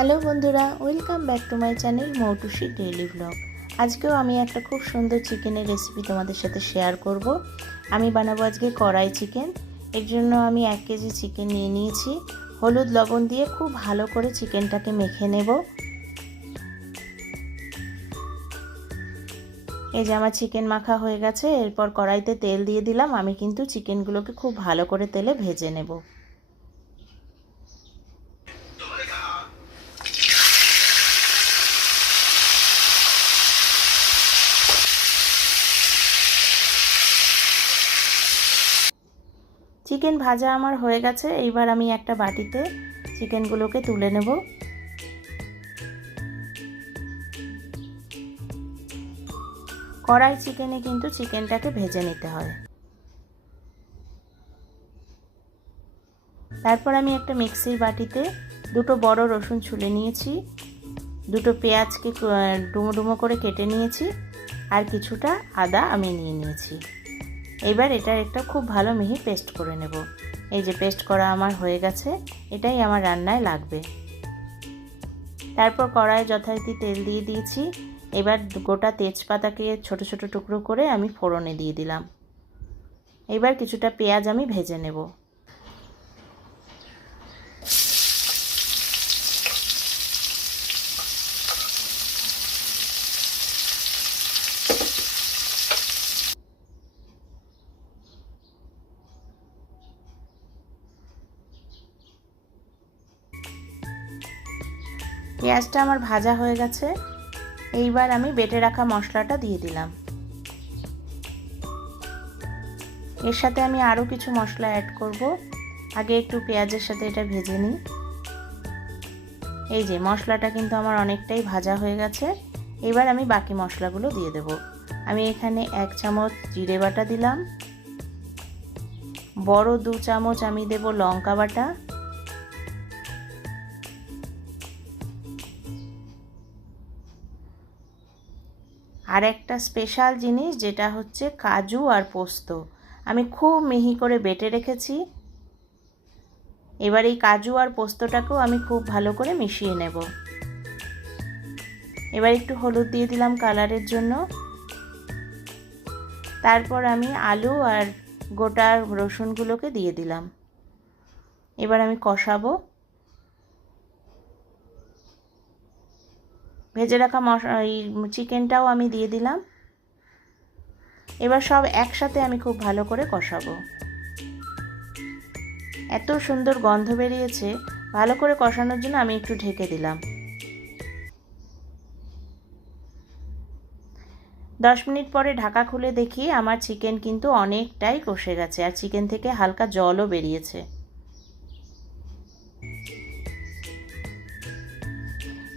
Hello বন্ধুরা, welcome back to my channel Moutushi daily blog. আজকেও আমি একটা খুব সুন্দর চিকেনের রেসিপি তোমাদের সাথে শেয়ার করব। আমি বানাবো আজকে কড়াই চিকেন। এর জন্য আমি 1 কেজি চিকেন নিয়ে নিয়েছি। হলুদ লবণ দিয়ে খুব ভালো করে চিকেনটাকে মেখে নেব। এই যে আমার চিকেন মাখা হয়ে গেছে। এরপর কড়াইতে তেল দিয়ে দিলাম। আমি কিন্তু চিকেনগুলোকে খুব ভালো করে তেলে ভেজে নেব। চিকেন ভাজা আমার হয়ে গেছে। এইবার আমি একটা বাটিতে চিকেনগুলোকে তুলে নেব। কড়াই চিকেনে কিন্তু চিকেনটাকে ভেজে নিতে হয়। তারপর আমি একটা মিক্সির বাটিতে দুটো বড় রসুন ছুলে নিয়েছি, দুটো পেঁয়াজকে ডুমো ডুমো করে কেটে নিয়েছি, আর কিছুটা আদা আমি নিয়ে নিয়েছি। এবার এটার একটা খুব ভালো মিহি পেস্ট করে নেব। এই যে পেস্ট করা আমার হয়ে গেছে, এটাই আমার রান্নায় লাগবে। তারপর কড়াইয়ে যথারীতি তেল দিয়ে দিয়েছি। এবার গোটা তেজপাতাকে ছোট ছোট টুকরো করে আমি ফোড়নে দিয়ে দিলাম। এবার কিছুটা পেঁয়াজ আমি ভেজে নেব। পেঁয়াজটা আমার ভাজা হয়ে গেছে। এইবার আমি বেটে রাখা মশলাটা দিয়ে দিলাম। এর সাথে আমি আরও কিছু মশলা অ্যাড করব। আগে একটু পেঁয়াজের সাথে এটা ভেজে নিই। এই যে মশলাটা কিন্তু আমার অনেকটাই ভাজা হয়ে গেছে। এবার আমি বাকি মশলাগুলো দিয়ে দেব। আমি এখানে 1 চামচ জিরে বাটা দিলাম, বড় 2 চামচ আমি দেব লঙ্কা বাটা, আর একটা স্পেশাল জিনিস যেটা হচ্ছে কাজু আর পোস্ত আমি খুব মিহি করে বেটে রেখেছি। এবার এই কাজু আর পোস্তটাকেও আমি খুব ভালো করে মিশিয়ে নেব। এবার একটু হলুদ দিয়ে দিলাম কালারের জন্য। তারপর আমি আলু আর গোটা রসুনগুলোকে দিয়ে দিলাম। এবার আমি কষাবো। ভেজে রাখা চিকেনটাও আমি দিয়ে দিলাম। এবার সব একসাথে আমি খুব ভালো করে কষাবো। এত সুন্দর গন্ধ বেরিয়েছে, ভালো করে কষানোর জন্য আমি একটু ঢেকে দিলাম। 10 মিনিট পরে ঢাকা খুলে দেখি আমার চিকেন কিন্তু অনেকটাই কষে গেছে, আর চিকেন থেকে হালকা জলও বেরিয়েছে।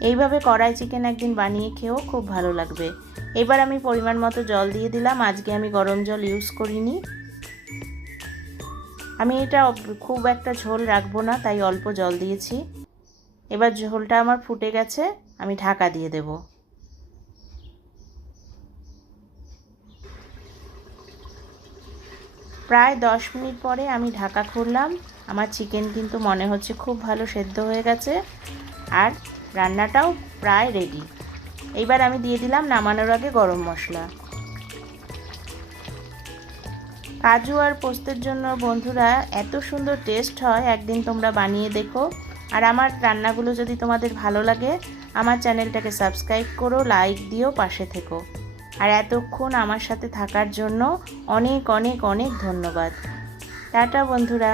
এইভাবে কড়াই চিকেন একদিন বানিয়ে খেয়েও খুব ভালো লাগবে। এবার আমি পরিমাণ মতো জল দিয়ে দিলাম। আজকে আমি গরম জল ইউজ করিনি। আমি এটা খুব একটা ঝোল রাখবো না, তাই অল্প জল দিয়েছি। এবার ঝোলটা আমার ফুটে গেছে, আমি ঢাকা দিয়ে দেব। প্রায় 10 মিনিট পরে আমি ঢাকা খুললাম। আমার চিকেন কিন্তু মনে হচ্ছে খুব ভালো সেদ্ধ হয়ে গেছে, আর রান্নাটাও প্রায় রেডি। এইবার আমি দিয়ে দিলাম নামানোর আগে গরম মশলা। কাজু আর পোস্তের জন্য বন্ধুরা এত সুন্দর টেস্ট হয়, একদিন তোমরা বানিয়ে দেখো। আর আমার রান্নাগুলো যদি তোমাদের ভালো লাগে, আমার চ্যানেলটাকে সাবস্ক্রাইব করো, লাইক দিও, পাশে থেকো। আর এতক্ষণ আমার সাথে থাকার জন্য অনেক অনেক অনেক ধন্যবাদ। টাটা বন্ধুরা।